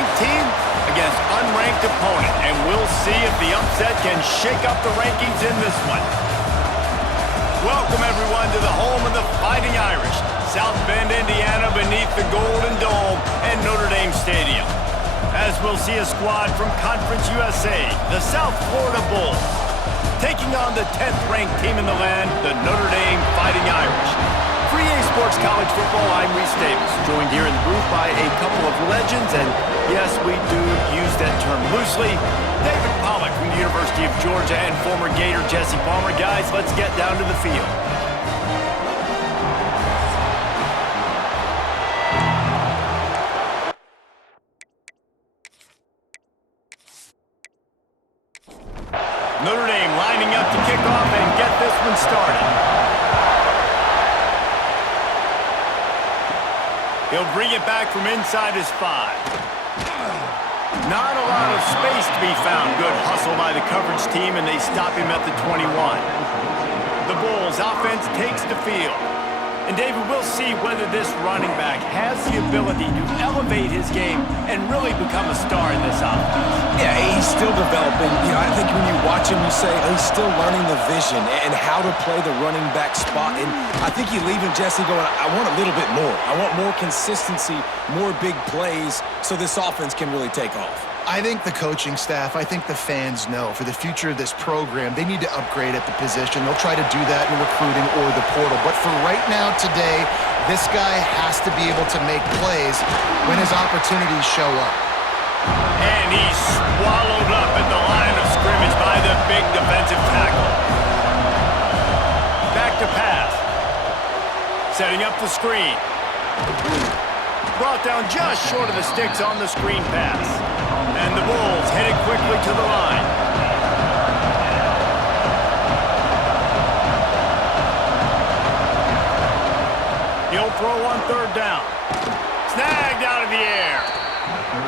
ranked team against unranked opponent, and we'll see if the upset can shake up the rankings in this one. Welcome, everyone, to the home of the Fighting Irish, South Bend, Indiana, beneath the Golden Dome and Notre Dame Stadium. As we'll see a squad from Conference USA, the South Florida Bulls, taking on the 10th-ranked team in the land, the Notre Dame Fighting Irish. For EA Sports College Football, I'm Reese Davis, joined here in the booth by a couple of legends, and yes, we do use that term loosely. David Pollack from the University of Georgia and former Gator Jesse Palmer. Guys, let's get down to the field. Notre Dame lining up to kick off and get this one started. He'll bring it back from inside his 5. Not a lot of space to be found. Good hustle by the coverage team, and they stop him at the 21. The Bulls offense takes the field. And David, we'll see whether this running back has the ability to elevate his game and really become a star in this offense. Yeah, he's still developing. I think when you watch him, you say he's still learning the vision and how to play the running back spot. And I think you leave him, Jesse, going, I want a little bit more. I want more consistency, more big plays so this offense can really take off. I think the coaching staff, I think the fans know for the future of this program, they need to upgrade at the position. They'll try to do that in recruiting or the portal. But for right now, today, this guy has to be able to make plays when his opportunities show up. And he's swallowed up at the line of scrimmage by the big defensive tackle. Back to pass. Setting up the screen. Brought down just short of the sticks on the screen pass. And the Bulls headed quickly to the line. He'll throw on 3rd down. Snagged out of the air.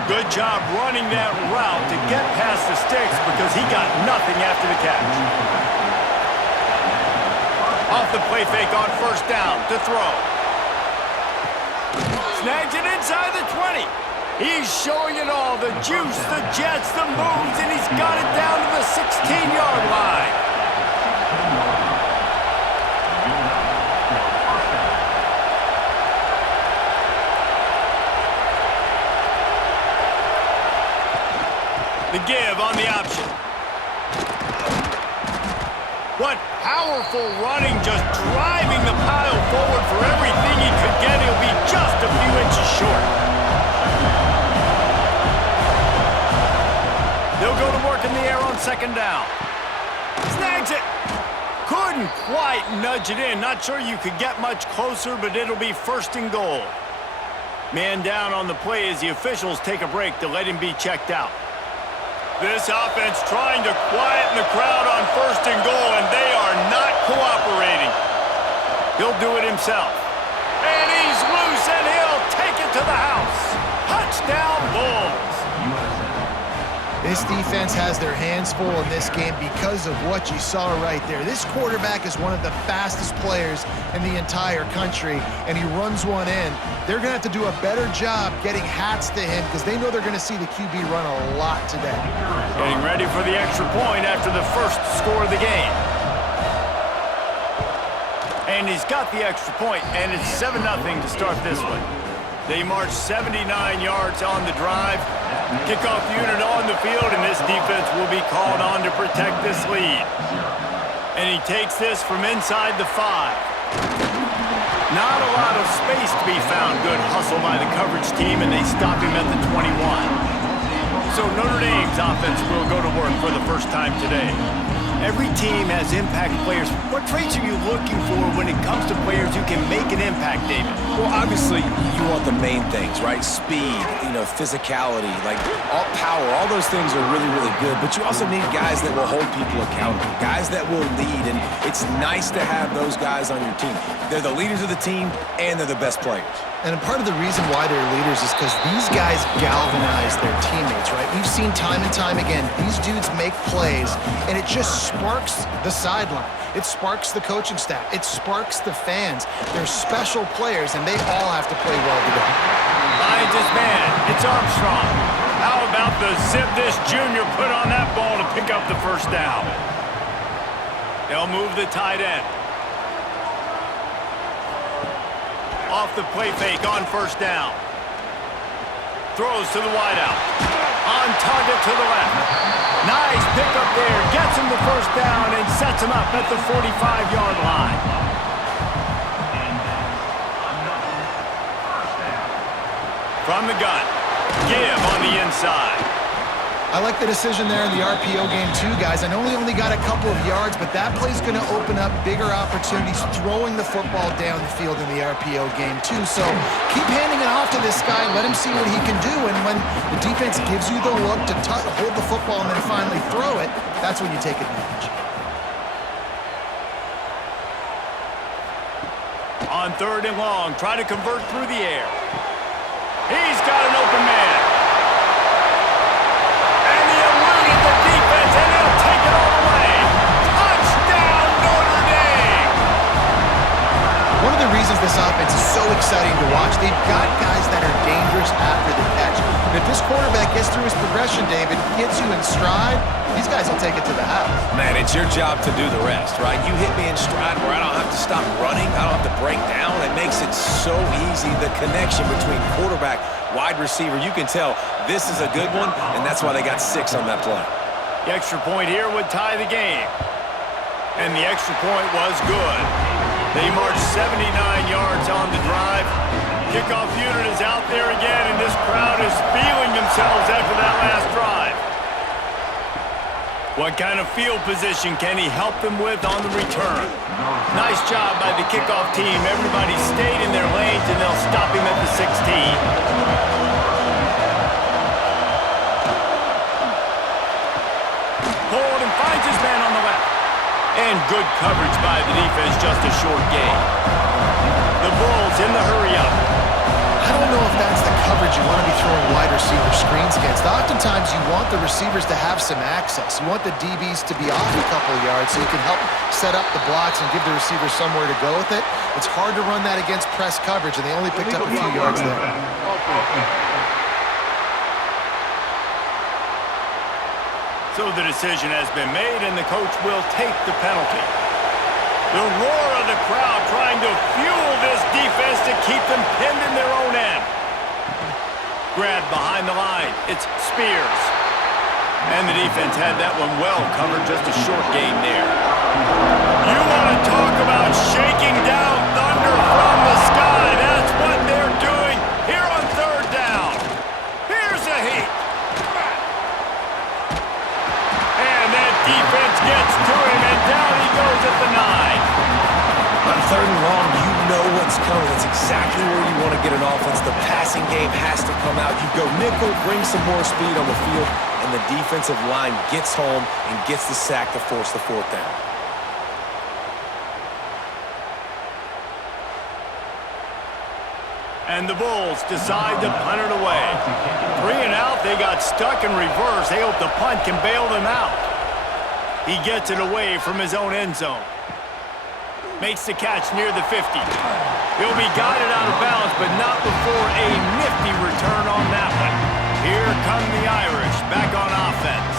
Good job running that route to get past the sticks because he got nothing after the catch. Off the play fake on 1st down to throw. Snags it inside the 20. He's showing it all, the juice, the jets, the moves, and he's got it down to the 16-yard line. The give on the option. What powerful running, just driving the pile forward for everything he could get. He'll be just a few inches short. They'll go to work in the air on 2nd down. Snags it. Couldn't quite nudge it in. Not sure you could get much closer, but it'll be 1st and goal. Man down on the play as the officials take a break to let him be checked out. This offense trying to quieten the crowd on 1st and goal, and they are not cooperating. He'll do it himself. And he's loose, and he'll take it to the house. Touchdown, Bulls. This defense has their hands full in this game because of what you saw right there. This quarterback is one of the fastest players in the entire country, and he runs one in. They're going to have to do a better job getting hats to him because they know they're going to see the QB run a lot today. Getting ready for the extra point after the first score of the game. And he's got the extra point, and it's 7-0 to start this one. They march 79 yards on the drive. Kickoff unit on the field, and this defense will be called on to protect this lead. And he takes this from inside the 5. Not a lot of space to be found. Good hustle by the coverage team, and they stop him at the 21. So Notre Dame's offense will go to work for the first time today. Every team has impact players. What traits are you looking for when it comes to players who can make an impact, David? Well, obviously, you want the main things, right? Speed, physicality, like all power, all those things are really, really good. But you also need guys that will hold people accountable, guys that will lead. And it's nice to have those guys on your team. They're the leaders of the team, and they're the best players. And part of the reason why they're leaders is because these guys galvanize their teammates, right? We've seen time and time again, these dudes make plays, and it just sparks the sideline. It sparks the coaching staff. It sparks the fans. They're special players, and they all have to play well today. Finds his man. It's Armstrong. How about the zip this junior put on that ball to pick up the first down? They'll move the tight end. Off the play fake on first down. Throws to the wideout. On target to the left. Nice pickup there. Gets him the first down and sets him up at the 45-yard line. From the gun. Give on the inside. I like the decision there in the RPO game too, guys. I know he only got a couple of yards, but that play's going to open up bigger opportunities throwing the football down the field in the RPO game too. So keep handing it off to this guy. Let him see what he can do. And when the defense gives you the look to hold the football and then finally throw it, that's when you take advantage. On 3rd and long, try to convert through the air. He's got an open man. And he eluded the defense, and he'll take it all away. Touchdown, Notre Dame! One of the reasons this offense is so exciting to watch, they've got guys that are dangerous after the catch. And if this quarterback gets through his progression, David, hits you in stride, these guys will take it to the house. Man, it's your job to do the rest, right? You hit me in stride where I don't have to stop running. I don't have to break down. It makes it so easy. The connection between quarterback, wide receiver, you can tell this is a good one, and that's why they got 6 on that play. The extra point here would tie the game. And the extra point was good. They marched 79 yards on the drive. Kickoff unit is out there again, and this crowd is feeling themselves after that last drive. What kind of field position can he help them with on the return? Nice job by the kickoff team. Everybody stayed in their lanes, and they'll stop him at the 16. Pulled and finds his man on the left. And good coverage by the defense, just a short gain. The Bulls in the hurry-up. I don't know if that's the coverage you want to be throwing wide receiver screens against. Oftentimes, you want the receivers to have some access. You want the DBs to be off a couple of yards so you can help set up the blocks and give the receiver somewhere to go with it. It's hard to run that against press coverage, and they only picked up a few yards there. So the decision has been made, and the coach will take the penalty. The roar of the crowd trying to fuel this defense to keep them pinned in their own end. Grabbed behind the line. It's Spears. And the defense had that one well covered, just a short gain there. You want to talk about shaking down thunder from the sky. That's what they're doing here on 3rd down. Here's a heat. And that defense gets to him, and down he goes at the 9. On 3rd and long, you know what's coming. It's exactly where you want to get an offense. The passing game has to come out. You go nickel, bring some more speed on the field, and the defensive line gets home and gets the sack to force the 4th down. And the Bulls decide to punt it away. 3 and out, they got stuck in reverse. They hope the punt can bail them out. He gets it away from his own end zone. Makes the catch near the 50. He'll be guided out of bounds, but not before a nifty return on that one. Here come the Irish, back on offense.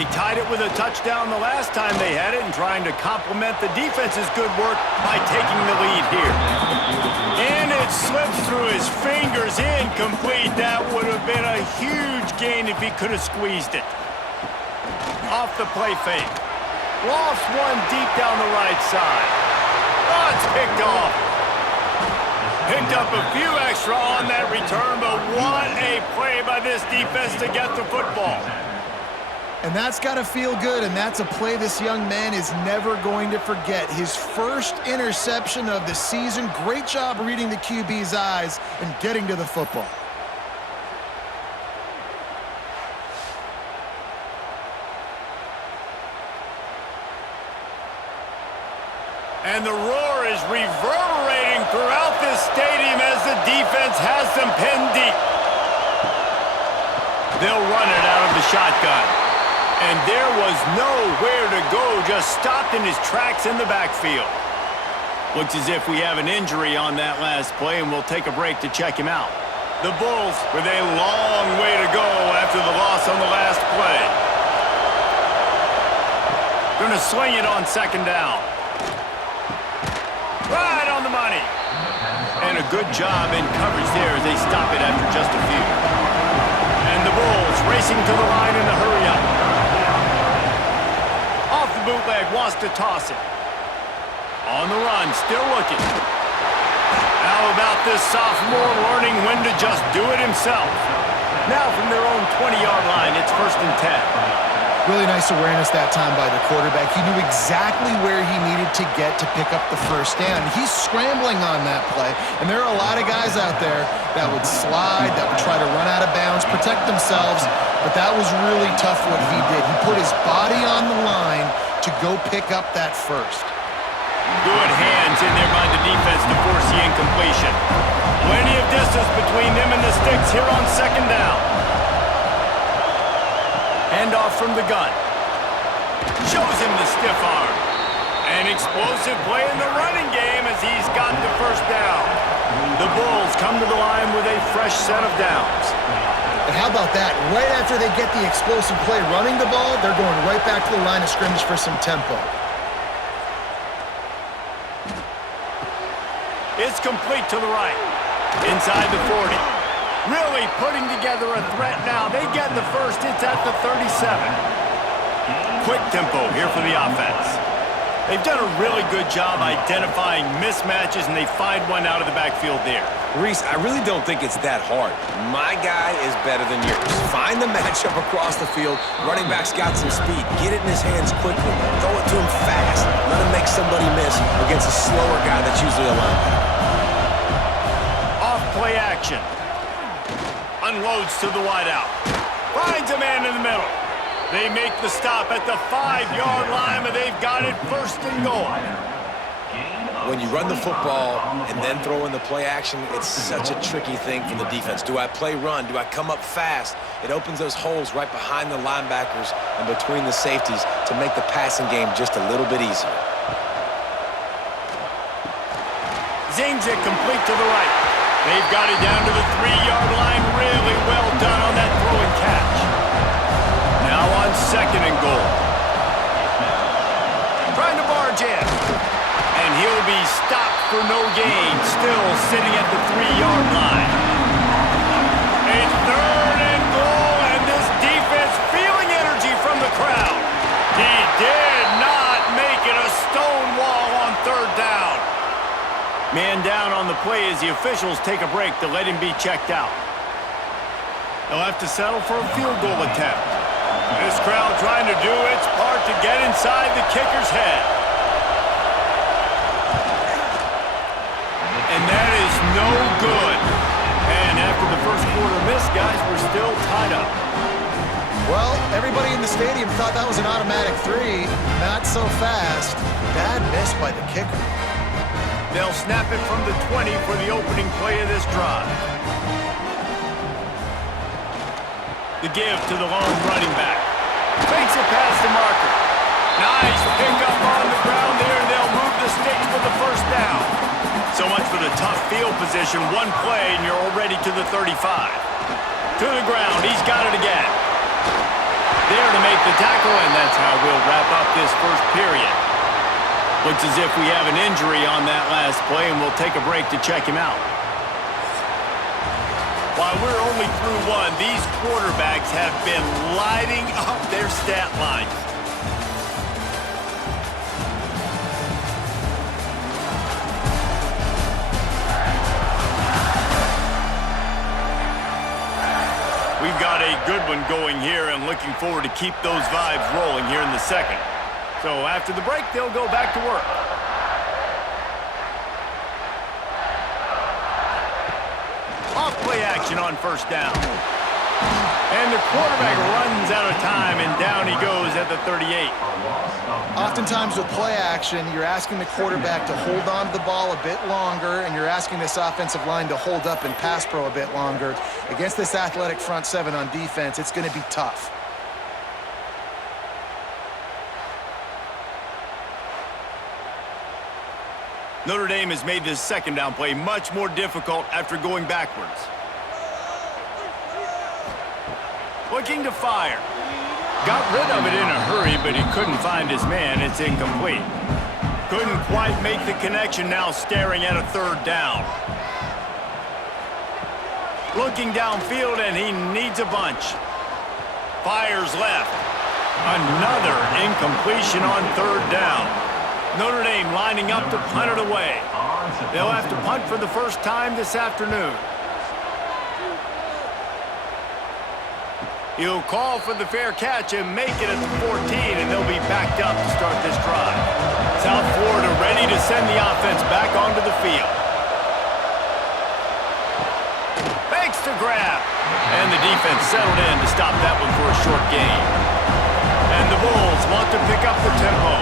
They tied it with a touchdown the last time they had it and trying to complement the defense's good work by taking the lead here. And it slips through his fingers, incomplete. That would have been a huge gain if he could have squeezed it. Off the play fake. Lost one deep down the right side. Oh, it's picked off. Picked up a few extra on that return, but what a play by this defense to get the football. And that's got to feel good, and that's a play this young man is never going to forget. His first interception of the season. Great job reading the QB's eyes and getting to the football. And the roar is reverberating throughout this stadium as the defense has them pinned deep. They'll run it out of the shotgun. And there was nowhere to go, just stopped in his tracks in the backfield. Looks as if we have an injury on that last play, and we'll take a break to check him out. The Bulls with a long way to go going to sling it on second down. Right on the money. And a good job in coverage there as they stop it after just a few. And the Bulls racing to the line in the hurry up. Off the bootleg, wants to toss it. On the run, still looking. How about this sophomore learning when to just do it himself? Now from their own 20-yard line, it's 1st and 10. Really nice awareness that time by the quarterback. He knew exactly where he needed to get to pick up the first down. He's scrambling on that play, and there are a lot of guys out there that would slide, that would try to run out of bounds, protect themselves, but that was really tough what he did. He put his body on the line to go pick up that first. Good hands in there by the defense to force the incompletion. Plenty of distance between them and the sticks here on second down. Handoff from the gun. Shows him the stiff arm. An explosive play in the running game as he's got the first down. The Bulls come to the line with a fresh set of downs. And how about that? Right after they get the explosive play running the ball, they're going right back to the line of scrimmage for some tempo. It's complete to the right. Inside the 40. Really putting together a threat now. They get the first. It's at the 37. Quick tempo here for the offense. They've done a really good job identifying mismatches, and they find one out of the backfield there. Reese, I really don't think it's that hard. My guy is better than yours. Find the matchup across the field. Running back's got some speed. Get it in his hands quickly. Throw it to him fast. Let him make somebody miss against a slower guy that's usually a linebacker. Off play action. Unloads to the wideout. Finds a man in the middle. They make the stop at the 5-yard line, but they've got it 1st and goal. When you run the football and then throw in the play action, it's such a tricky thing for the defense. Do I play run? Do I come up fast? It opens those holes right behind the linebackers and between the safeties to make the passing game just a little bit easier. Zings it complete to the right. They've got it down to the 3-yard line. Really well done on that throw and catch. Now on 2nd and goal. Trying to barge in. And he'll be stopped for no gain. Still sitting at the 3-yard line. A 3rd and goal, and this defense feeling energy from the crowd. He did not make it a stone wall on 3rd down. Man down on the play as the officials take a break to let him be checked out. They'll have to settle for a field goal attempt. This crowd trying to do its part to get inside the kicker's head. And that is no good. And after the first quarter miss, guys, we're still tied up. Well, everybody in the stadium thought that was an automatic 3. Not so fast. Bad miss by the kicker. They'll snap it from the 20 for the opening play of this drive. The give to the lone running back. Fakes it past the marker. Nice pickup on the ground there, and they'll move the sticks for the first down. So much for the tough field position. One play, and you're already to the 35. To the ground. He's got it again. There to make the tackle, and that's how we'll wrap up this first period. Looks as if we have an injury on that last play, and we'll take a break to check him out. While we're only through one, these quarterbacks have been lighting up their stat lines. We've got a good one going here, and looking forward to keep those vibes rolling here in the second. So after the break, they'll go back to work. Off play action on 1st down. And the quarterback runs out of time, and down he goes at the 38. Oftentimes with play action, you're asking the quarterback to hold on to the ball a bit longer, and you're asking this offensive line to hold up in pass pro a bit longer. Against this athletic front 7 on defense, it's going to be tough. Notre Dame has made this 2nd down play much more difficult after going backwards. Looking to fire. Got rid of it in a hurry, but he couldn't find his man. It's incomplete. Couldn't quite make the connection, now staring at a third down. Looking downfield, and he needs a bunch. Fires left. Another incompletion on third down. Notre Dame lining up to punt it away. They'll have to punt for the first time this afternoon. He'll call for the fair catch and make it at the 14, and they'll be backed up to start this drive. South Florida ready to send the offense back onto the field. Fakes to grab. And the defense settled in to stop that one for a short gain. And the Bulls want to pick up the tempo.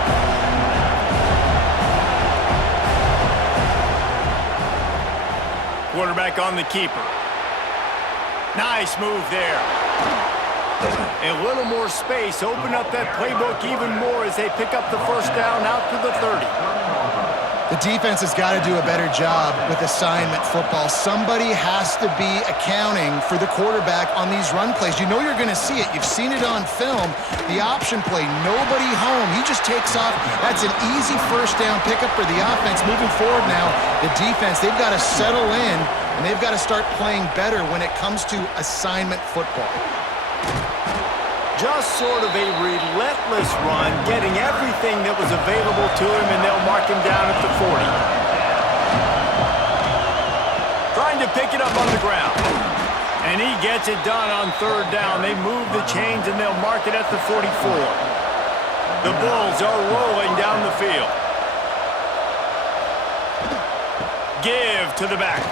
Quarterback on the keeper. Nice move there. A little more space, open up that playbook even more as they pick up the first down out to the 30. The defense has got to do a better job with assignment football. Somebody has to be accounting for the quarterback on these run plays. You know you're going to see it. You've seen it on film. The option play, nobody home. He just takes off. That's an easy first down pickup for the offense. Moving forward now, the defense, they've got to settle in, and they've got to start playing better when it comes to assignment football. Just sort of a relentless run, getting everything that was available to him, and they'll mark him down at the 40. Trying to pick it up on the ground. And he gets it done on third down. They move the chains, and they'll mark it at the 44. The Bulls are rolling down the field. Give to the back.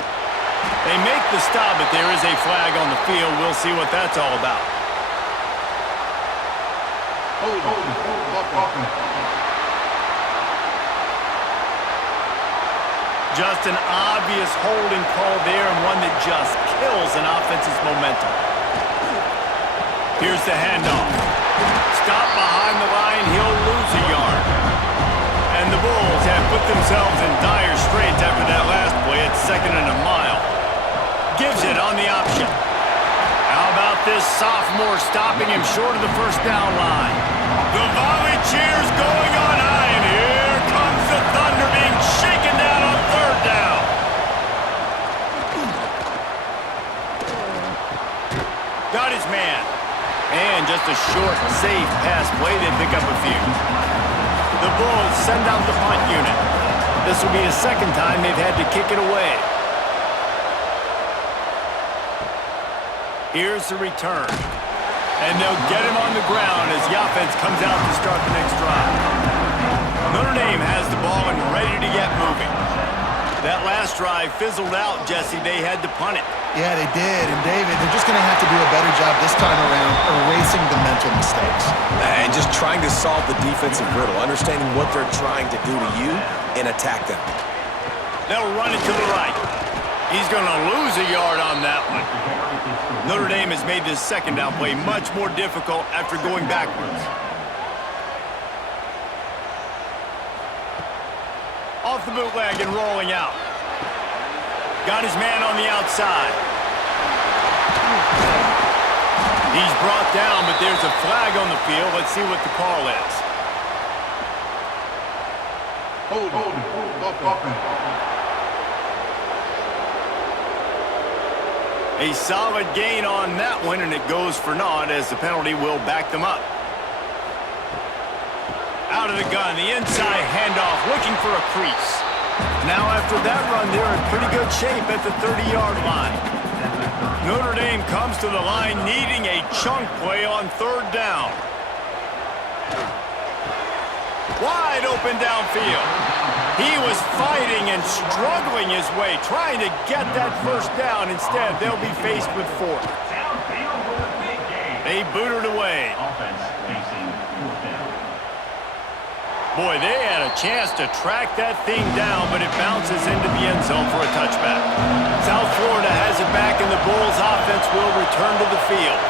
They make the stop, but there is a flag on the field. We'll see what that's all about. Just an obvious holding call there, and one that just kills an offense's momentum. Here's the handoff. Stop behind the line, he'll lose a yard. And the Bulls have put themselves in dire straits after that last play at 2nd and a mile. Gives it on the option. How about this sophomore stopping him short of the first down line? The volley cheers going on high, and here comes the Thunder being shaken down on third down. Got his man. And just a short, safe pass play. They pick up a few. The Bulls send out the punt unit. This will be the second time they've had to kick it away. Here's the return. And they'll get him on the ground as the offense comes out to start the next drive. Notre Dame has the ball and ready to get moving. That last drive fizzled out, Jesse. They had to punt it. Yeah, they did. And David, they're just going to have to do a better job this time around erasing the mental mistakes. And just trying to solve the defensive riddle, understanding what they're trying to do to you and attack them. They'll run it to the right. He's going to lose a yard on that one. Notre Dame has made this second down play much more difficult after going backwards. Off the bootleg and rolling out. Got his man on the outside. He's brought down, but there's a flag on the field. Let's see what the call is. A solid gain on that one, and it goes for naught as the penalty will back them up. Out of the gun, the inside handoff, looking for a crease. Now after that run, they're in pretty good shape at the 30-yard line. Notre Dame comes to the line needing a chunk play on third down. Wide open downfield. He was fighting and struggling his way, trying to get that first down. Instead, they'll be faced with fourth. They boot it away. Boy, they had a chance to track that thing down, but it bounces into the end zone for a touchback. South Florida has it back, and the Bulls offense will return to the field.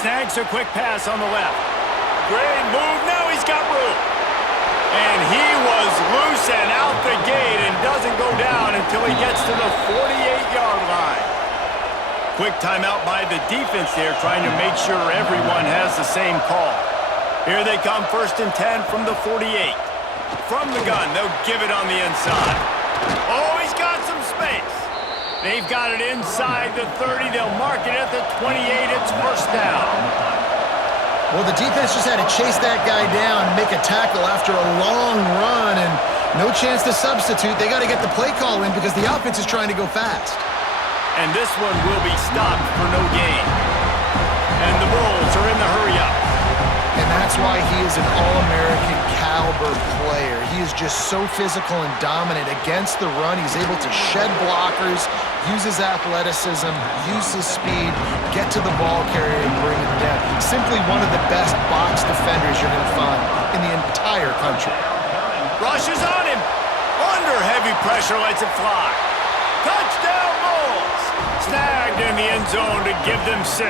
Snags a quick pass on the left. Great move. Now he's got room. And he was loose and out the gate and doesn't go down until he gets to the 48-yard line. Quick timeout by the defense there, trying to make sure everyone has the same call. Here they come, 1st and 10 from the 48. From the gun, they'll give it on the inside. Oh, he's got some space. They've got it inside the 30. They'll mark it at the 28. It's 1st down. Well, the defense just had to chase that guy down, make a tackle after a long run, and no chance to substitute. They got to get the play call in because the offense is trying to go fast. And this one will be stopped for no gain. And the Bulls are in the hurry-up. And that's why he is an All-American caliber player. He is just so physical and dominant against the run. He's able to shed blockers, use his athleticism, use his speed, get to the ball carrier and bring him down. Simply one of the best box defenders you're going to find in the entire country. Rushes on him. Under heavy pressure, lets it fly. Touchdown Bulls. Snagged in the end zone to give them 6.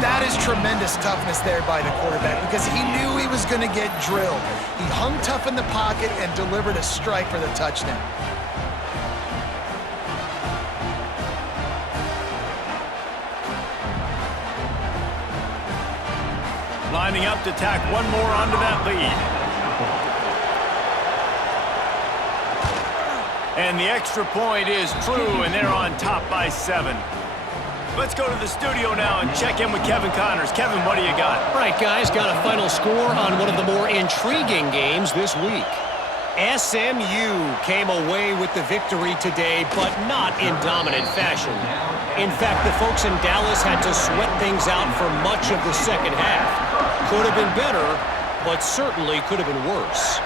That is tremendous toughness there by the quarterback because he knew he was going to get drilled. He hung tough in the pocket and delivered a strike for the touchdown. Lining up to tack one more onto that lead. And the extra point is true, and they're on top by 7. Let's go to the studio now and check in with Kevin Connors. Kevin, what do you got? Right, guys, got a final score on one of the more intriguing games this week. SMU came away with the victory today, but not in dominant fashion. In fact, the folks in Dallas had to sweat things out for much of the second half. Could have been better, but certainly could have been worse.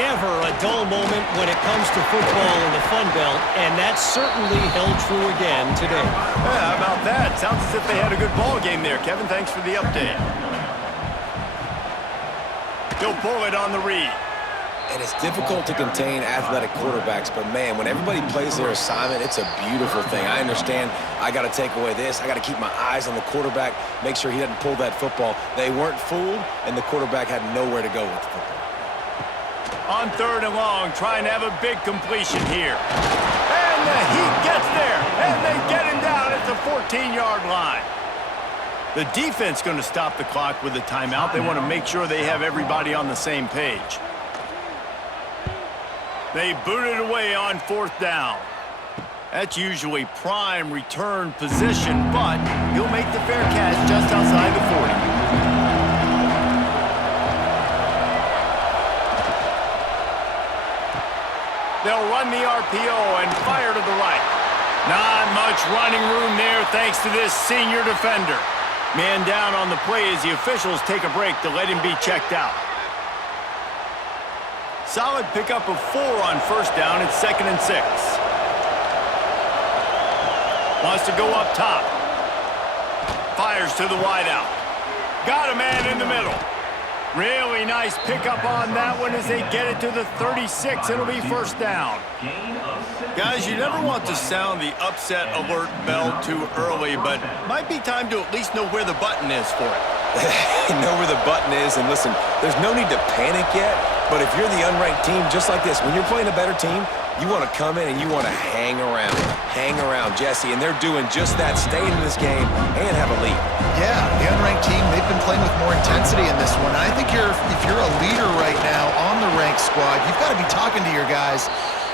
Never a dull moment when it comes to football in the Fun Belt, and that certainly held true again today. Yeah, how about that? Sounds as if they had a good ball game there. Kevin, thanks for the update. He'll pull it on the read. And it's difficult to contain athletic quarterbacks, but man, when everybody plays their assignment, it's a beautiful thing. I understand I got to take away this. I got to keep my eyes on the quarterback, make sure he doesn't pull that football. They weren't fooled, and the quarterback had nowhere to go with the football. On 3rd and long, trying to have a big completion here. And the Heat gets there, and they get him down at the 14-yard line. The defense going to stop the clock with a timeout. They want to make sure they have everybody on the same page. They boot it away on 4th down. That's usually prime return position, but he'll make the fair catch just outside the 40. They'll run the RPO and fire to the right. Not much running room there thanks to this senior defender. Man down on the play as the officials take a break to let him be checked out. Solid pickup of 4 on 1st down. It's 2nd and 6. Wants to go up top. Fires to the wideout. Got a man in the middle. Really nice pickup on that one as they get it to the 36. It'll be 1st down. Guys, you never want to sound the upset alert bell too early, but might be time to at least know where the button is for it. Know where the button is, and listen, there's no need to panic yet, but if you're the unranked team, just like this, when you're playing a better team, you want to come in and you want to hang around, Jesse, and they're doing just that, staying in this game and have a lead. Yeah, the unranked team, they've been playing with more intensity in this one. I think if you're a leader right now on the ranked squad, you've got to be talking to your guys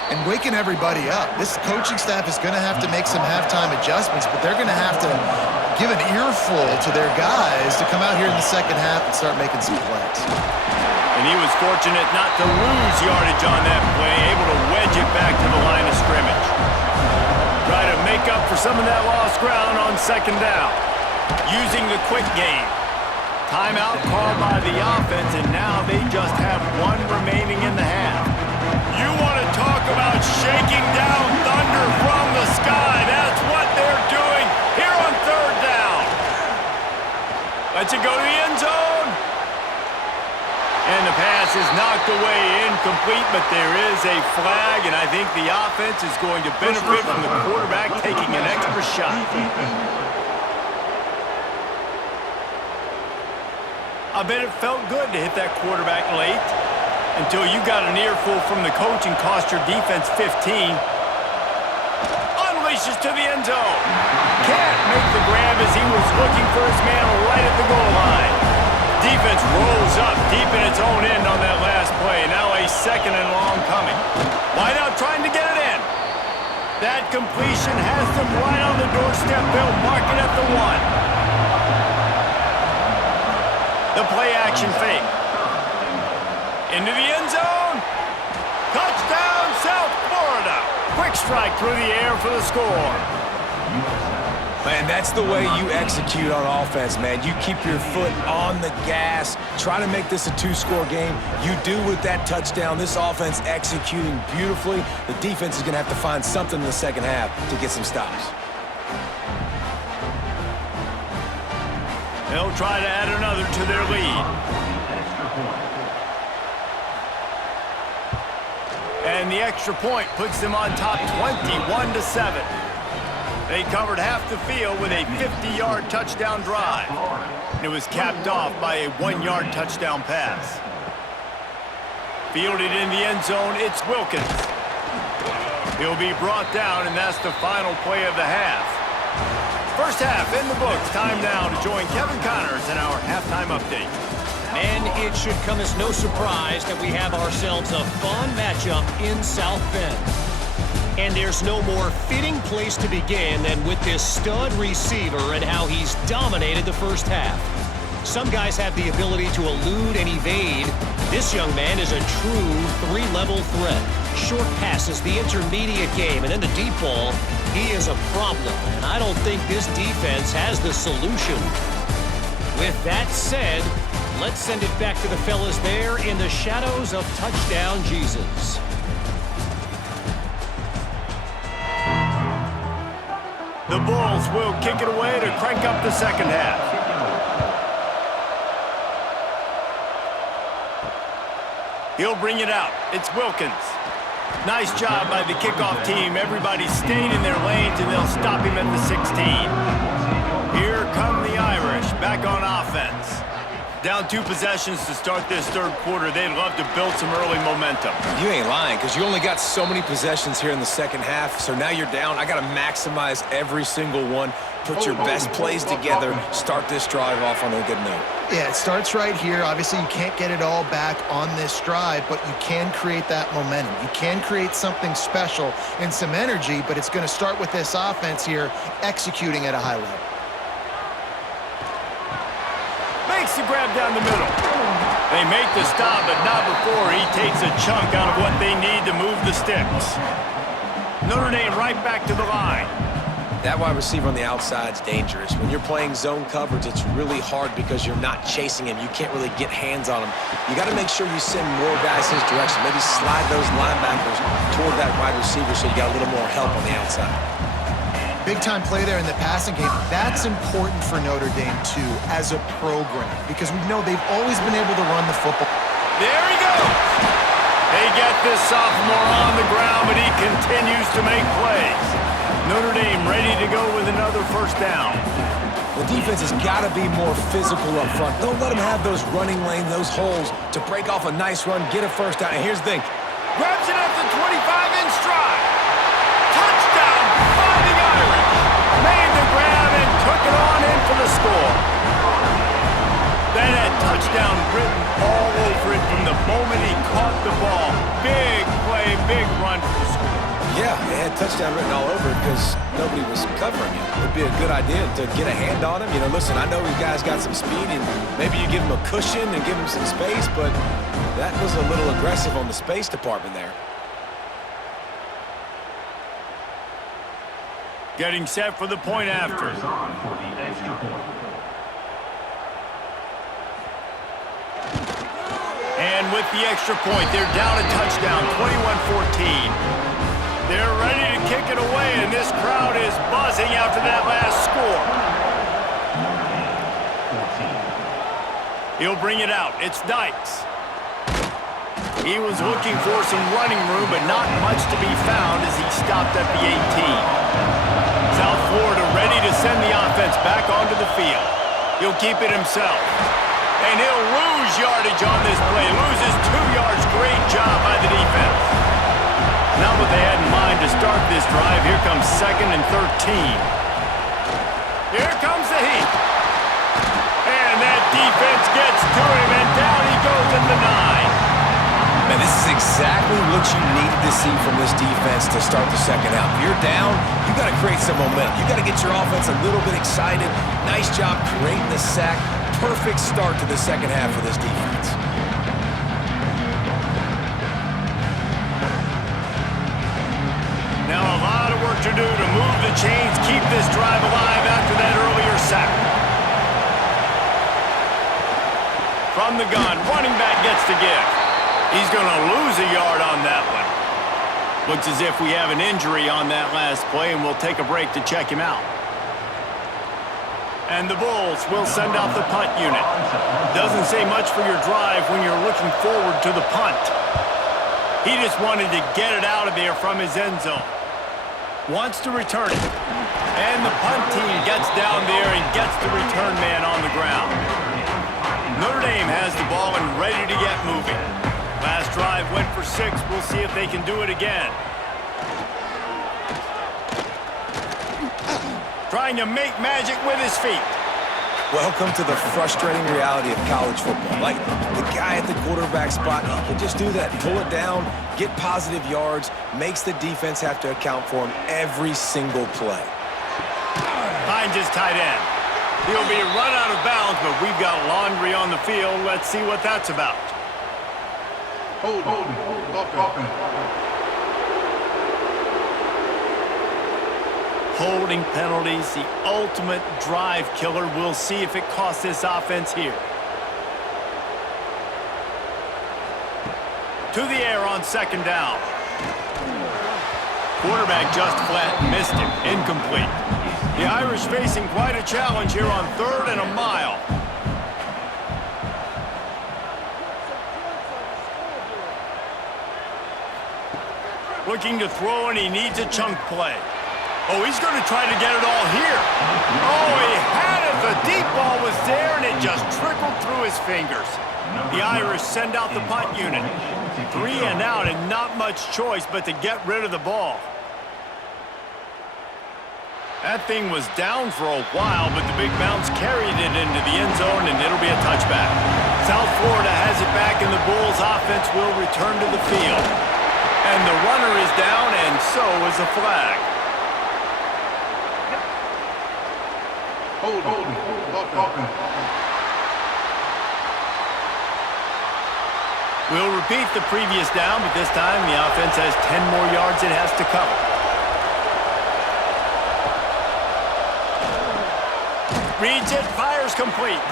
and waking everybody up. This coaching staff is going to have to make some halftime adjustments, but they're going to have to give an earful to their guys to come out here in the second half and start making some plays. And he was fortunate not to lose yardage on that play, able to wedge it back to the line of scrimmage. Try to make up for some of that lost ground on 2nd down. Using the quick game. Timeout called by the offense, and now they just have 1 remaining in the half. You want to talk about shaking down thunder from the sky. That's what they're doing here on 3rd down. Lets it go to the end zone. And the pass is knocked away, incomplete, but there is a flag, and I think the offense is going to benefit from the quarterback taking an extra shot. I bet it felt good to hit that quarterback late until you got an earful from the coach and cost your defense 15. races to the end zone. Can't make the grab as he was looking for his man right at the goal line. Defense rolls up deep in its own end on that last play. Now a second and long coming. Wide out trying to get it in. That completion has them right on the doorstep. They'll mark it at the 1. The play action fake. Into the end zone. Touchdown, South Florida. Quick strike through the air for the score. Man, that's the way you execute on offense, man. You keep your foot on the gas, try to make this a 2-score game. You do with that touchdown. This offense executing beautifully. The defense is going to have to find something in the second half to get some stops. They'll try to add another to their lead. And the extra point puts them on top 21-7. They covered half the field with a 50-yard touchdown drive. It was capped off by a 1-yard touchdown pass. Fielded in the end zone, it's Wilkins. He'll be brought down, and that's the final play of the half. First half in the books. Time now to join Kevin Connors in our halftime update. And it should come as no surprise that we have ourselves a fun matchup in South Bend. And there's no more fitting place to begin than with this stud receiver and how he's dominated the first half. Some guys have the ability to elude and evade. This young man is a true 3-level threat. Short passes, the intermediate game, and then the deep ball. He is a problem, and I don't think this defense has the solution. With that said, let's send it back to the fellas there in the shadows of Touchdown Jesus. The Bulls will kick it away to crank up the second half. He'll bring it out. It's Wilkins. Nice job by the kickoff team. Everybody stayed in their lanes, and they'll stop him at the 16. Here come the Irish back on offense. Down 2 possessions to start this third quarter. They'd love to build some early momentum. You ain't lying, because you only got so many possessions here in the second half, so now you're down. I got to maximize every single one, put your best plays together, start this drive off on a good note. Yeah, it starts right here. Obviously, you can't get it all back on this drive, but you can create that momentum. You can create something special and some energy, but it's going to start with this offense here executing at a high level. Makes the grab down the middle. They make the stop, but not before he takes a chunk out of what they need to move the sticks. Notre Dame right back to the line. That wide receiver on the outside is dangerous. When you're playing zone coverage, it's really hard because you're not chasing him. You can't really get hands on him. You got to make sure you send more guys his direction. Maybe slide those linebackers toward that wide receiver so you got a little more help on the outside. Big-time play there in the passing game. That's important for Notre Dame, too, as a program, because we know they've always been able to run the football. There he goes. They get this sophomore on the ground, but he continues to make plays. Notre Dame ready to go with another first down. The defense has got to be more physical up front. Don't let them have those running lanes, those holes to break off a nice run, get a first down. And here's the thing. Grabs it at the 25 in stride. Touchdown, Fighting Irish. Made the grab and took it on in for the score. That had touchdown written all over it from the moment he caught the ball. Big play, big run for the score. Yeah, it had touchdown written all over it because nobody was covering it. It would be a good idea to get a hand on him. You know, listen, I know you guys got some speed, and maybe you give him a cushion and give him some space, but that was a little aggressive on the space department there. Getting set for the point after. And with the extra point, they're down a touchdown, 21-14. They're ready to kick it away, and this crowd is buzzing after that last score. He'll bring it out. It's Dykes. He was looking for some running room, but not much to be found as he stopped at the 18. South Florida ready to send the offense back onto the field. He'll keep it himself. And he'll lose yardage on this play. Loses 2 yards. Great job by the defense. Not what they had in mind to start this drive. Here comes 2nd and 13. Here comes the heat. And that defense gets to him, and down he goes in the 9. Man, this is exactly what you needed to see from this defense to start the second half. If you're down, you got to create some momentum. You got to get your offense a little bit excited. Nice job creating the sack. Perfect start to the second half for this defense. Now a lot of work to do to move the chains, keep this drive alive after that earlier sack. From the gun, running back gets to give. He's going to lose a yard on that one. Looks as if we have an injury on that last play, and we'll take a break to check him out. And the Bulls will send out the punt unit. Doesn't say much for your drive when you're looking forward to the punt. He just wanted to get it out of there from his end zone. Wants to return it. And the punt team gets down there and gets the return man on the ground. Notre Dame has the ball and ready to get moving. Last drive went for 6. We'll see if they can do it again. Trying to make magic with his feet. Welcome to the frustrating reality of college football. Like, the guy at the quarterback spot, he can just do that. Pull it down, get positive yards, makes the defense have to account for him every single play. Finds his tight end. He'll be run out of bounds, but we've got laundry on the field. Let's see what that's about. Holding penalties, the ultimate drive killer. We'll see if it costs this offense here. To the air on 2nd down. Quarterback just flat missed him. Incomplete. The Irish facing quite a challenge here on 3rd and a mile. Looking to throw, and he needs a chunk play. Oh, he's going to try to get it all here. Oh, he had it. The deep ball was there, and it just trickled through his fingers. The Irish send out the punt unit. 3 and out, and not much choice but to get rid of the ball. That thing was down for a while, but the big bounce carried it into the end zone, and it'll be a touchback. South Florida has it back, and the Bulls' offense will return to the field. And the runner is down, and so is a flag. We'll repeat the previous down, but this time the offense has 10 more yards it has to cover. Reads it, fires complete.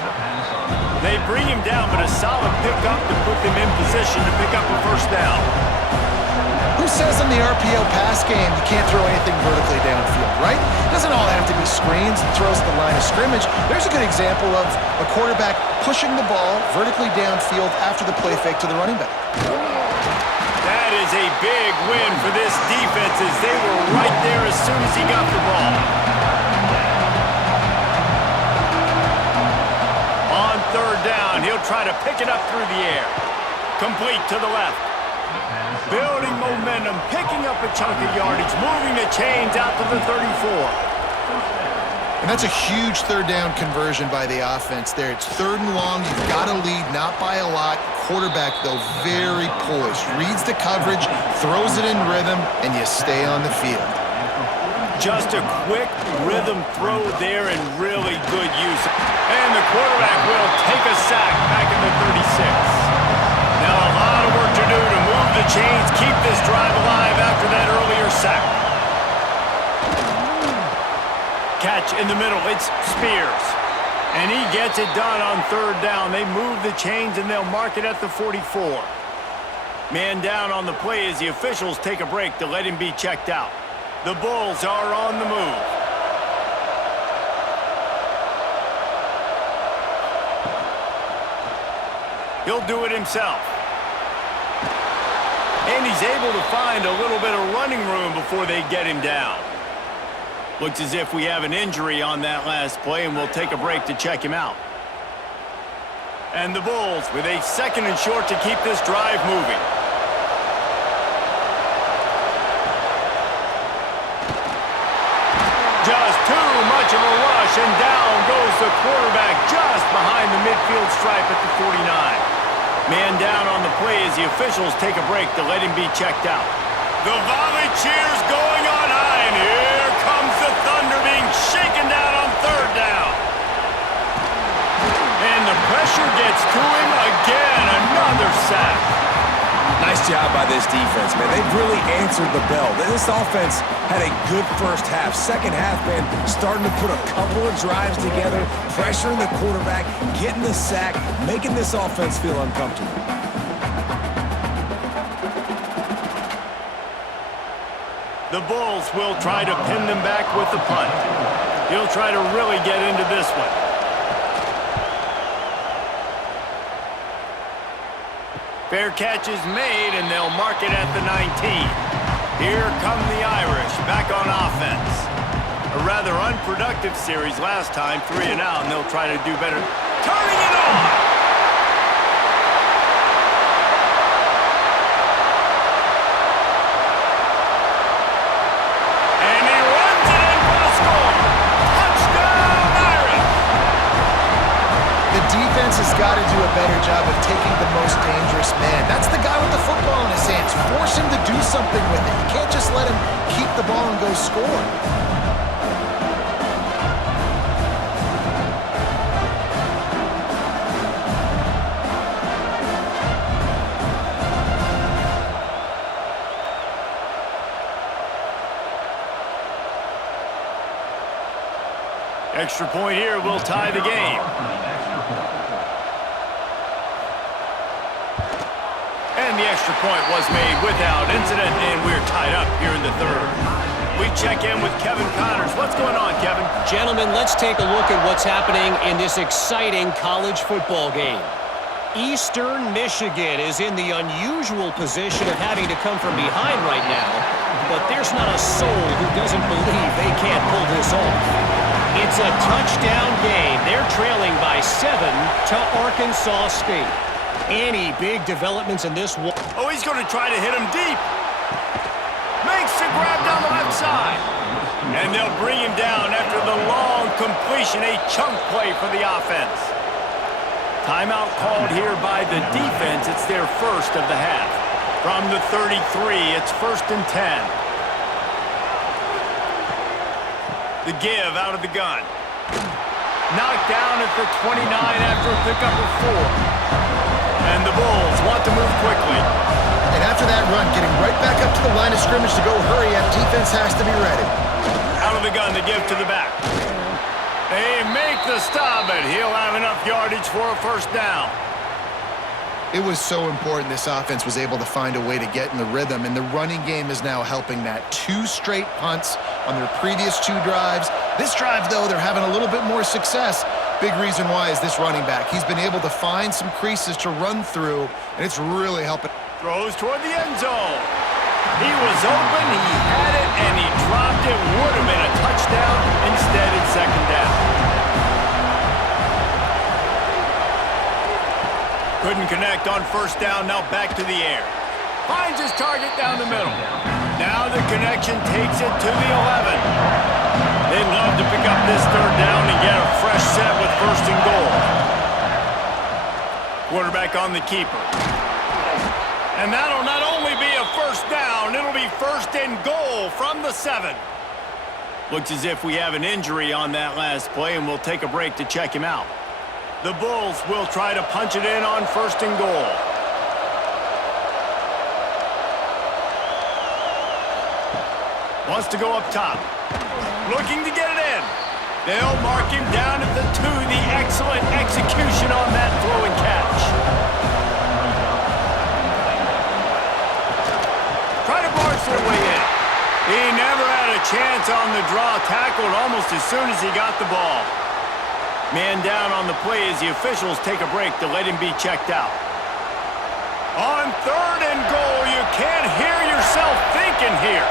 They bring him down, but a solid pickup to put them in position to pick up a first down. Who says in the RPO pass game you can't throw anything vertically downfield, right? It doesn't all have to be screens and throws at the line of scrimmage. There's a good example of a quarterback pushing the ball vertically downfield after the play fake to the running back. That is a big win for this defense as they were right there as soon as he got the ball. On 3rd down, he'll try to pick it up through the air. Complete to the left. Building momentum, picking up a chunk of yardage, moving the chains out to the 34. And that's a huge 3rd down conversion by the offense there. It's 3rd and long. You've got to lead, not by a lot. Quarterback, though, very poised. Reads the coverage, throws it in rhythm, and you stay on the field. Just a quick rhythm throw there and really good use. And the quarterback will take a sack back in the 36. Now a lot of work to do to move the chains, keep this drive alive after that earlier sack. Catch in the middle, it's Spears. And he gets it done on 3rd down. They move the chains and they'll mark it at the 44. Man down on the play as the officials take a break to let him be checked out. The Bulls are on the move. He'll do it himself. And he's able to find a little bit of running room before they get him down. Looks as if we have an injury on that last play, and we'll take a break to check him out. And the Bulls with a 2nd and short to keep this drive moving. just too much of a rush, and down goes the quarterback just behind the midfield stripe at the 49. Man down on the play as the officials take a break to let him be checked out. The volley cheers going on high, and here comes the Thunder being shaken down on third down. And the pressure gets to him again, another sack. Nice job by this defense, man. They've really answered the bell. This offense had a good first half. Second half, man, starting to put a couple of drives together, pressuring the quarterback, getting the sack, making this offense feel uncomfortable. The Bulls will try to pin them back with the punt. He'll try to really get into this one. Fair catch is made, and they'll mark it at the 19. Here come the Irish, back on offense. A rather unproductive series last time, 3 and out, and they'll try to do better. Turning it on! And he runs it in for the score! Touchdown, Irish! The defense has got to do a better job of taking the most dangerous man. That's the guy with the football in his hands. Force him to do something with it. You can't just let him keep the ball and go score. Extra point here will tie the game. And the extra point was made without incident, and we're tied up here in the third. We check in with Kevin Connors. What's going on, Kevin? Gentlemen, let's take a look at what's happening in this exciting college football game. Eastern Michigan is in the unusual position of having to come from behind right now, but there's not a soul who doesn't believe they can't pull this off. It's a touchdown game. They're trailing by 7 to Arkansas State. Any big developments in this one? Oh, he's going to try to hit him deep. Makes the grab down the left side. And they'll bring him down after the long completion, a chunk play for the offense. Timeout called here by the defense. It's their first of the half. From the 33, it's 1st and 10. The give out of the gun. Knocked down at the 29 after a pickup of 4. And the Bulls want to move quickly. And after that run, getting right back up to the line of scrimmage to go hurry up, defense has to be ready. Out of the gun to give to the back. They make the stop, but he'll have enough yardage for a first down. It was so important this offense was able to find a way to get in the rhythm, and the running game is now helping that. 2 straight punts on their previous 2 drives. This drive, though, they're having a little bit more success. Big reason why is this running back. He's been able to find some creases to run through, and it's really helping. Throws toward the end zone. He was open, he had it, and he dropped it. Would have been a touchdown. Instead, it's 2nd down. Couldn't connect on 1st down, now back to the air. Finds his target down the middle. Now the connection takes it to the 11. They'd love to pick up this 3rd down and get a fresh set with 1st and goal. Quarterback on the keeper. And that'll not only be a 1st down, it'll be 1st and goal from the 7. Looks as if we have an injury on that last play, and we'll take a break to check him out. The Bulls will try to punch it in on 1st and goal. Wants to go up top. Looking to get it in. They'll mark him down at the 2. The excellent execution on that throw and catch. Try to barge their way in. He never had a chance on the draw. Tackled almost as soon as he got the ball. Man down on the play as the officials take a break to let him be checked out. On 3rd and goal, you can't hear yourself thinking here.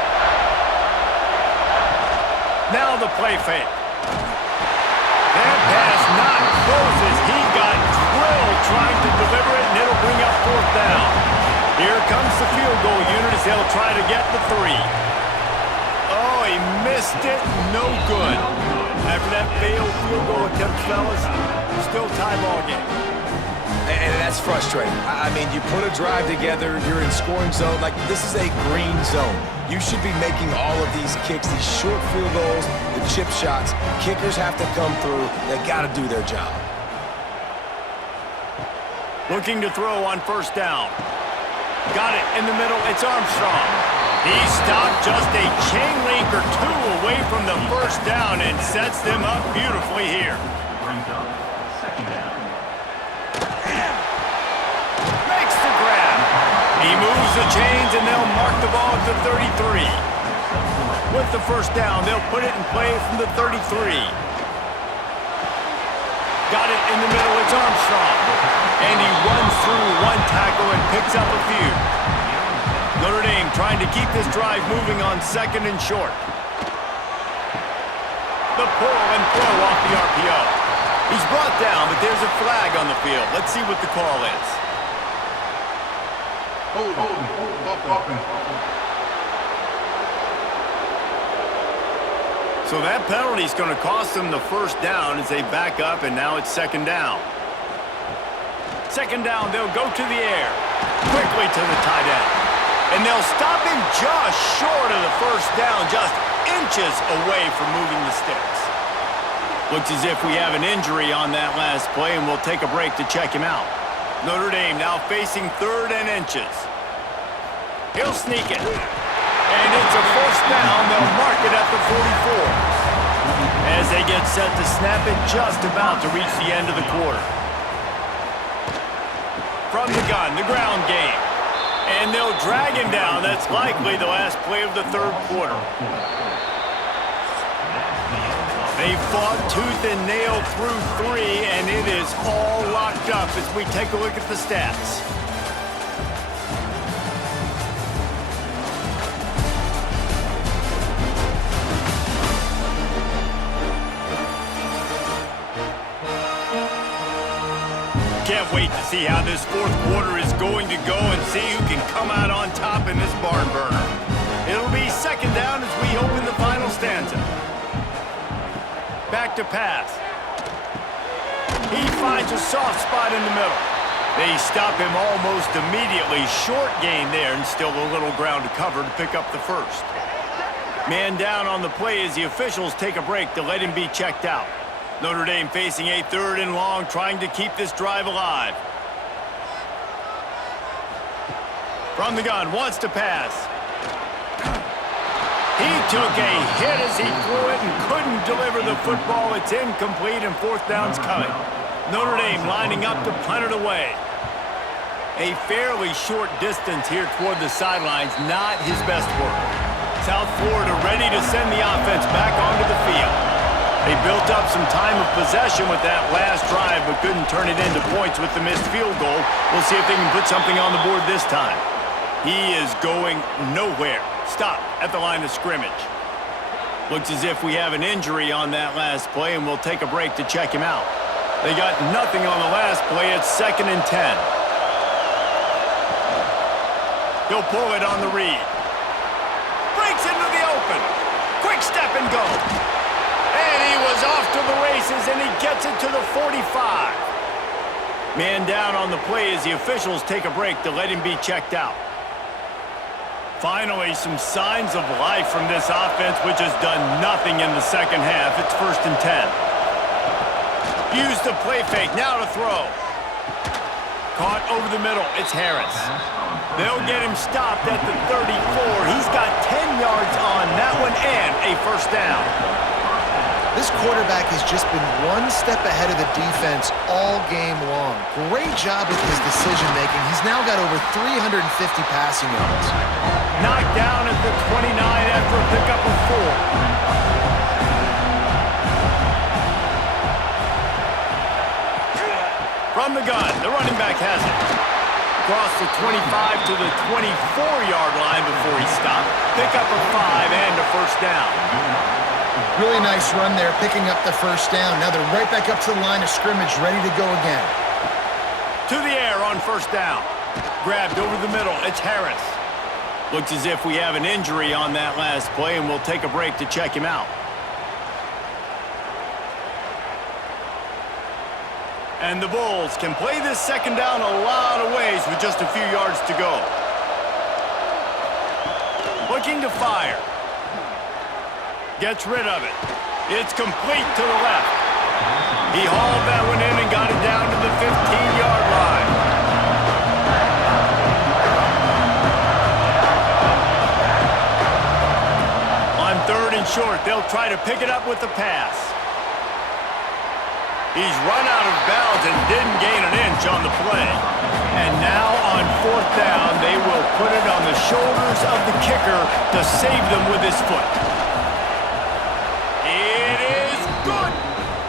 Now the play fake. That pass not close as he got drilled trying to deliver it, and it'll bring up 4th down. Here comes the field goal unit as they'll try to get the 3. Oh, he missed it. No good. After that failed field goal attempt, fellas, still tie ball game. And that's frustrating. I mean, you put a drive together, you're in scoring zone. Like, this is a green zone. You should be making all of these kicks, these short field goals, the chip shots. Kickers have to come through. They got to do their job. Looking to throw on first down. Got it in the middle. It's Armstrong. He stopped just a chain link or two away from the first down and sets them up beautifully here. Makes the grab. He moves the chains and they'll mark the ball at the 33. With the first down, they'll put it in play from the 33. Got it in the middle. It's Armstrong. And he runs through one tackle and picks up a few. Notre Dame trying to keep this drive moving on second and short. The pull and throw off the RPO. He's brought down, but there's a flag on the field. Let's see what the call is. So that penalty is going to cost them the first down as they back up, and now it's second down. Second down, they'll go to the air. Quickly to the tight end. And they'll stop him just short of the first down, just inches away from moving the sticks. Looks as if we have an injury on that last play, and we'll take a break to check him out. Notre Dame now facing third and inches. He'll sneak it. And it's a first down. They'll mark it at the 44. As they get set to snap it, just about to reach the end of the quarter. From the gun, the ground game. And they'll drag him down. That's likely the last play of the third quarter. They fought tooth and nail through three, and it is all locked up as we take a look at the stats. Can't wait to see how this fourth quarter is going to go and see who can come out on top in this barn burner. It'll be second down as we open the final stanza. Back to pass. He finds a soft spot in the middle. They stop him almost immediately. Short gain there and still a little ground to cover to pick up the first. Man down on the play as the officials take a break to let him be checked out. Notre Dame facing a third and long, trying to keep this drive alive. From the gun, wants to pass. He took a hit as he threw it and couldn't deliver the football. It's incomplete and fourth down's coming. Notre Dame lining up to punt it away. A fairly short distance here toward the sidelines, not his best work. South Florida ready to send the offense back onto the field. They built up some time of possession with that last drive, but couldn't turn it into points with the missed field goal. We'll see if they can put something on the board this time. He is going nowhere. Stop at the line of scrimmage. Looks as if we have an injury on that last play, and we'll take a break to check him out. They got nothing on the last play. It's 2nd and 10. He'll pull it on the read. Breaks into the open. Quick step and go. And he was off to the races, and he gets it to the 45. Man down on the play as the officials take a break to let him be checked out. Finally, some signs of life from this offense, which has done nothing in the second half. It's 1st and 10. Use the play fake, now to throw. Caught over the middle, it's Harris. They'll get him stopped at the 34. He's got 10 yards on that one and a first down. This quarterback has just been one step ahead of the defense all game long. Great job with his decision-making. He's now got over 350 passing yards. Knocked down at the 29 after a pickup of 4. From the gun, the running back has it. Across the 25 to the 24-yard line before he stopped. Pickup of 5 and a first down. Really nice run there, picking up the first down. Now they're right back up to the line of scrimmage, ready to go again. To the air on first down. Grabbed over the middle, it's Harris. Looks as if we have an injury on that last play, and we'll take a break to check him out. And the Bulls can play this second down a lot of ways with just a few yards to go. Looking to fire. Gets rid of it. It's complete to the left. He hauled that one in and got it down to the 15-yard line. On 3rd and short, they'll try to pick it up with the pass. He's run out of bounds and didn't gain an inch on the play. And now on 4th down, they will put it on the shoulders of the kicker to save them with his foot. It is good.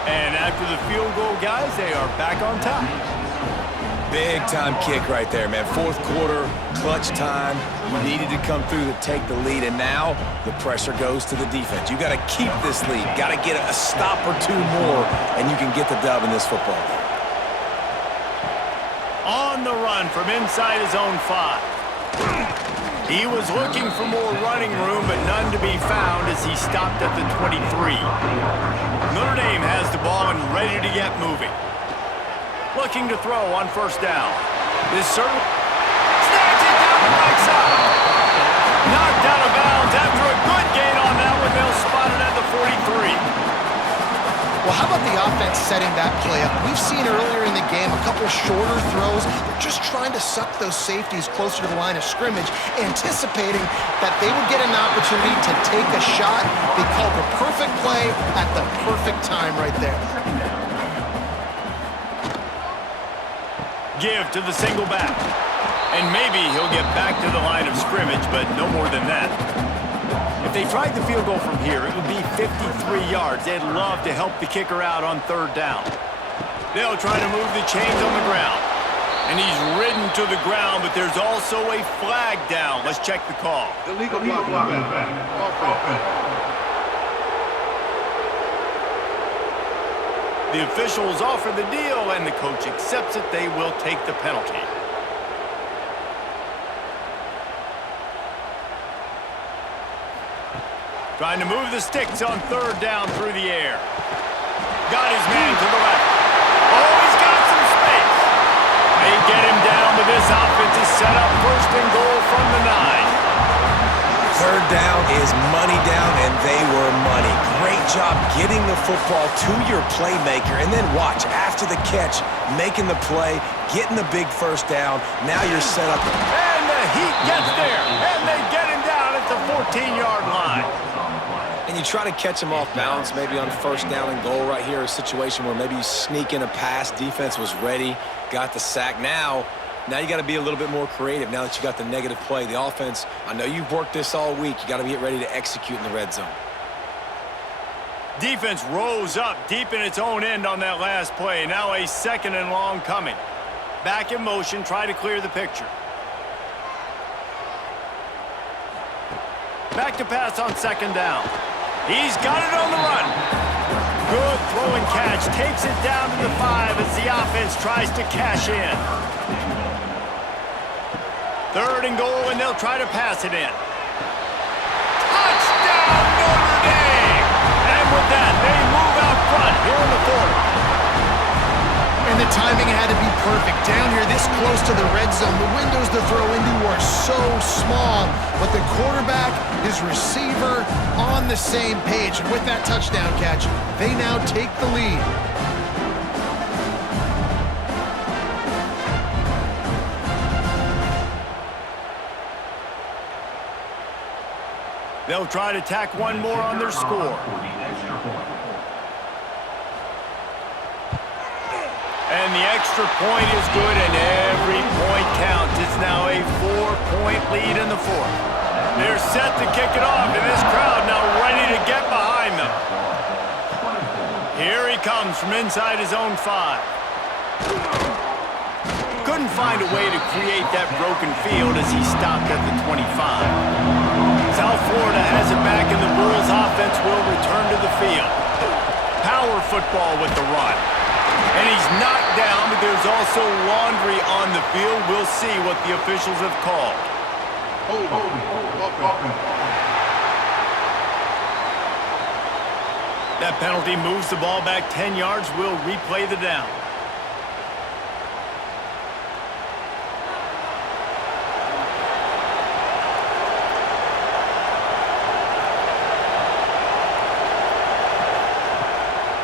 And after the field goal, guys, they are back on top. Big time kick right there, man. 4th quarter, clutch time. You needed to come through to take the lead, and now the pressure goes to the defense. You got to keep this lead. Got to get a stop or two more, and you can get the dub in this football game. On the run from inside his own 5. He was looking for more running room, but none to be found as he stopped at the 23. Notre Dame has the ball and ready to get moving. Looking to throw on 1st down. This certainly snags it down the right side. Knocked out of bounds after a good gain on that one. They'll spot it at the 43. Well, how about the offense setting that play up? We've seen earlier in the game a couple shorter throws. They're just trying to suck those safeties closer to the line of scrimmage, anticipating that they would get an opportunity to take a shot. They called the perfect play at the perfect time right there. Give to the single back. And maybe he'll get back to the line of scrimmage, but no more than that. If they tried the field goal from here, it would be 53 yards. They'd love to help the kicker out on 3rd down. They'll try to move the chains on the ground. And he's ridden to the ground, but there's also a flag down. Let's check the call. Illegal block. The officials offer the deal, and the coach accepts it. They will take the penalty. Trying to move the sticks on 3rd down through the air. Got his man to the left. Oh, he's got some space. They get him down, but this offense is set up 1st and goal from the 9. 3rd down is money down, and they were money. Great job getting the football to your playmaker, and then watch, after the catch, making the play, getting the big 1st down. Now you're set up. And the Heat gets there, and they get him down at the 14-yard line. And you try to catch him off balance, maybe on 1st down and goal right here, a situation where maybe you sneak in a pass. Defense was ready, got the sack. Now you got to be a little bit more creative now that you got the negative play. The offense, I know you've worked this all week. You got to get ready to execute in the red zone. Defense rose up deep in its own end on that last play. Now a 2nd and long coming. Back in motion, try to clear the picture. Back to pass on 2nd down. He's got it on the run. Good throw and catch. Takes it down to the 5 as the offense tries to cash in. 3rd and goal, and they'll try to pass it in. Touchdown, Notre Dame! And with that, they move out front here in the 4th. And the timing had to be perfect. Down here this close to the red zone, the windows to throw into are so small, but the quarterback, his receiver, on the same page. And with that touchdown catch, they now take the lead. They'll try to tack one more on their score. And the extra point is good, and every point counts. It's now a 4-point lead in the 4th. They're set to kick it off, and this crowd now ready to get behind them. Here he comes from inside his own 5. Couldn't find a way to create that broken field as he stopped at the 25. South Florida has it back, and the Bulls offense will return to the field. Power football with the run. And he's knocked down, but there's also laundry on the field. We'll see what the officials have called. That penalty moves the ball back 10 yards. We'll replay the down.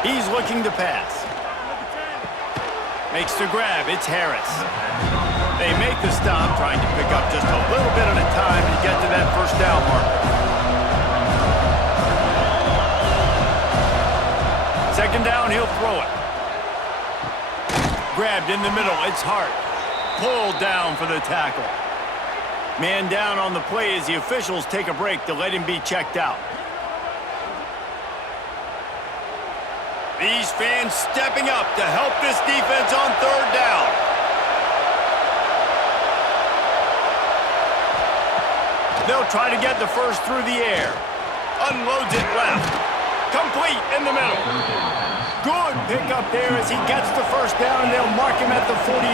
He's looking to pass. Makes the grab. It's Harris. They make the stop, trying to pick up just a little bit at a time to get to that first down marker. Second down, he'll throw it. Grabbed in the middle. It's Hart. Pulled down for the tackle. Man down on the play as the officials take a break to let him be checked out. These fans stepping up to help this defense on third down. They'll try to get the first through the air. Unloads it left. Complete in the middle. Good pickup there as he gets the first down, and they'll mark him at the 48.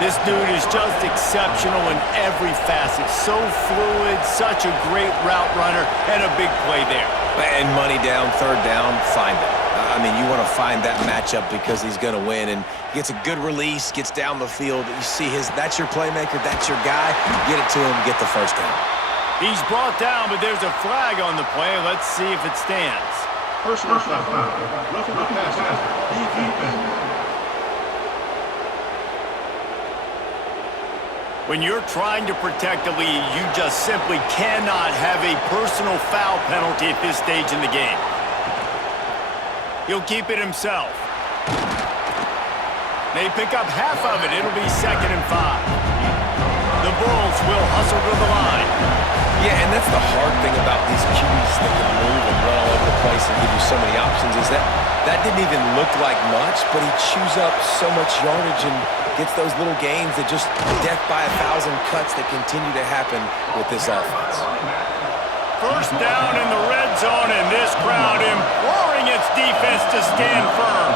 This dude is just exceptional in every facet. So fluid, such a great route runner, and a big play there. And money down, third down, find it. I mean, you want to find that matchup because he's going to win, and gets a good release, gets down the field. You see that's your playmaker, that's your guy. Get it to him, get the first down. He's brought down, but there's a flag on the play. Let's see if it stands. Personal foul. Roughing the passer. Defense. When you're trying to protect a lead, you just simply cannot have a personal foul penalty at this stage in the game. He'll keep it himself. They pick up half of it. It'll be 2nd and 5. The Bulls will hustle to the line. Yeah, and that's the hard thing about these QBs that can move and run all over the place and give you so many options is that didn't even look like much, but he chews up so much yardage and gets those little gains that just death by 1,000 cuts that continue to happen with this offense. First down in the red zone, and this crowd imploring its defense to stand firm.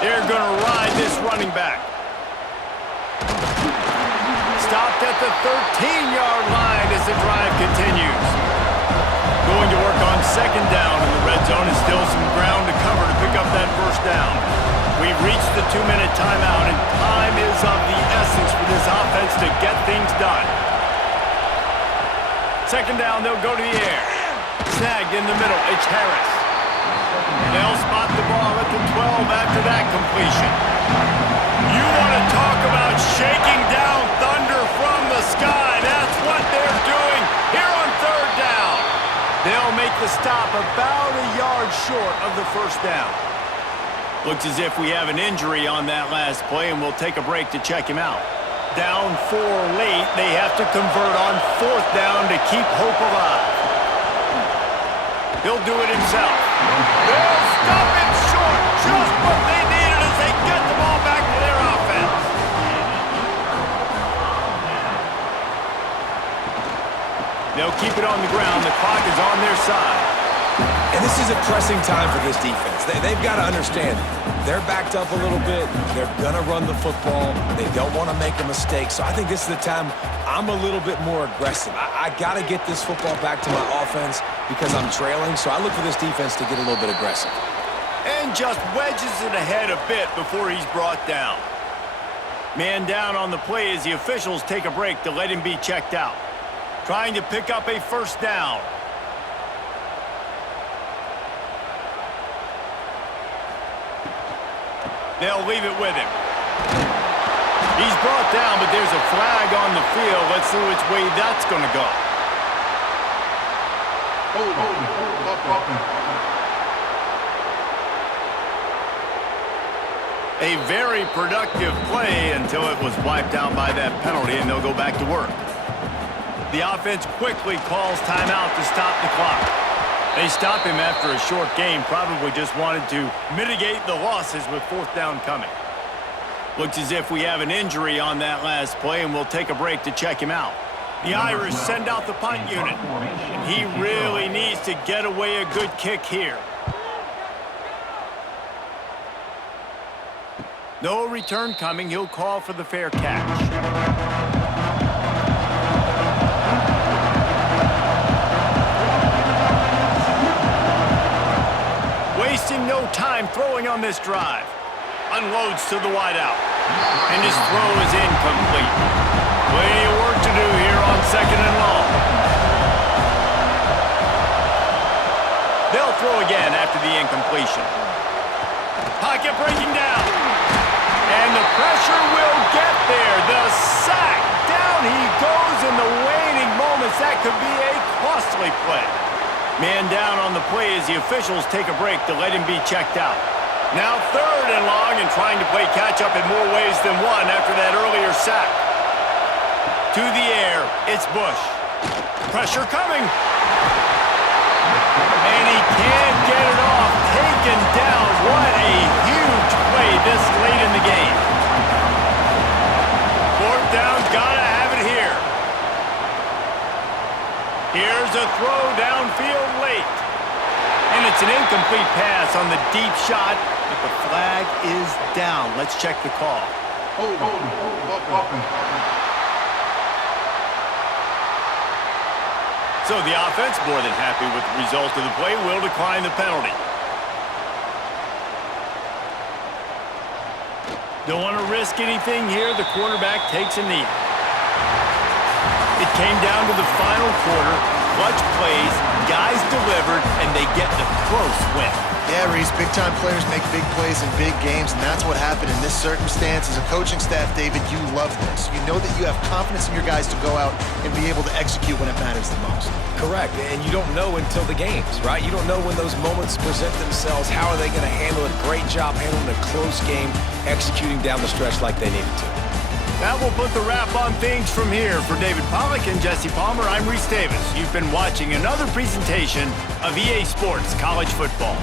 They're going to ride this running back. Stopped at the 13-yard line as the drive continues. Going to work on second down in the red zone, and still some ground to cover to pick up that first down. We've reached the 2-minute timeout, and time is of the essence for this offense to get things done. Second down, they'll go to the air. Snagged in the middle, it's Harris. They'll spot the ball at the 12 after that completion. You want to talk about shaking down thunder from the sky. That's what they're doing here on third down. They'll make the stop about a yard short of the first down. Looks as if we have an injury on that last play, and we'll take a break to check him out. Down 4 late, they have to convert on fourth down to keep hope alive. He'll do it himself. They'll stop it short, just what they needed as they get the ball back to their offense. They'll keep it on the ground. The clock is on their side. And this is a pressing time for this defense. They've got to understand, they're backed up a little bit. They're going to run the football. They don't want to make a mistake. So I think this is the time I'm a little bit more aggressive. I got to get this football back to my offense because I'm trailing. So I look for this defense to get a little bit aggressive. And just wedges it ahead a bit before he's brought down. Man down on the play as the officials take a break to let him be checked out. Trying to pick up a first down. They'll leave it with him. He's brought down, but there's a flag on the field. Let's see which way that's going to go. A very productive play until it was wiped out by that penalty, and they'll go back to work. The offense quickly calls timeout to stop the clock. They stop him after a short game, probably just wanted to mitigate the losses with fourth down coming. Looks as if we have an injury on that last play, and we'll take a break to check him out. The Irish send out the punt unit, and he really needs to get away a good kick here. No return coming. He'll call for the fair catch. Wasting no time throwing on this drive. Unloads to the wideout. And his throw is incomplete. Plenty of work to do here on 2nd and long. They'll throw again after the incompletion. Pocket breaking down. And the pressure will get there. The sack. Down he goes in the waning moments. That could be a costly play. Man down on the play as the officials take a break to let him be checked out. Now 3rd and long and trying to play catch-up in more ways than one after that earlier sack. To the air, it's Bush. Pressure coming. And he can't get it off. Taken down. What a huge play this late in the game. 4th down, gotta have it here. Here's a throw downfield late. And it's an incomplete pass on the deep shot, but the flag is down. Let's check the call. So the offense, more than happy with the result of the play, will decline the penalty. Don't want to risk anything here. The quarterback takes a knee. It came down to the final quarter. Clutch plays, guys delivered, and they get the close win. Yeah, Reese, big-time players make big plays in big games, and that's what happened in this circumstance. As a coaching staff, David, you love this. You know that you have confidence in your guys to go out and be able to execute when it matters the most. Correct, and you don't know until the games, right? You don't know when those moments present themselves. How are they going to handle it? Great job handling a close game, executing down the stretch like they needed to. That will put the wrap on things from here. For David Pollack and Jesse Palmer, I'm Reese Davis. You've been watching another presentation of EA Sports College Football.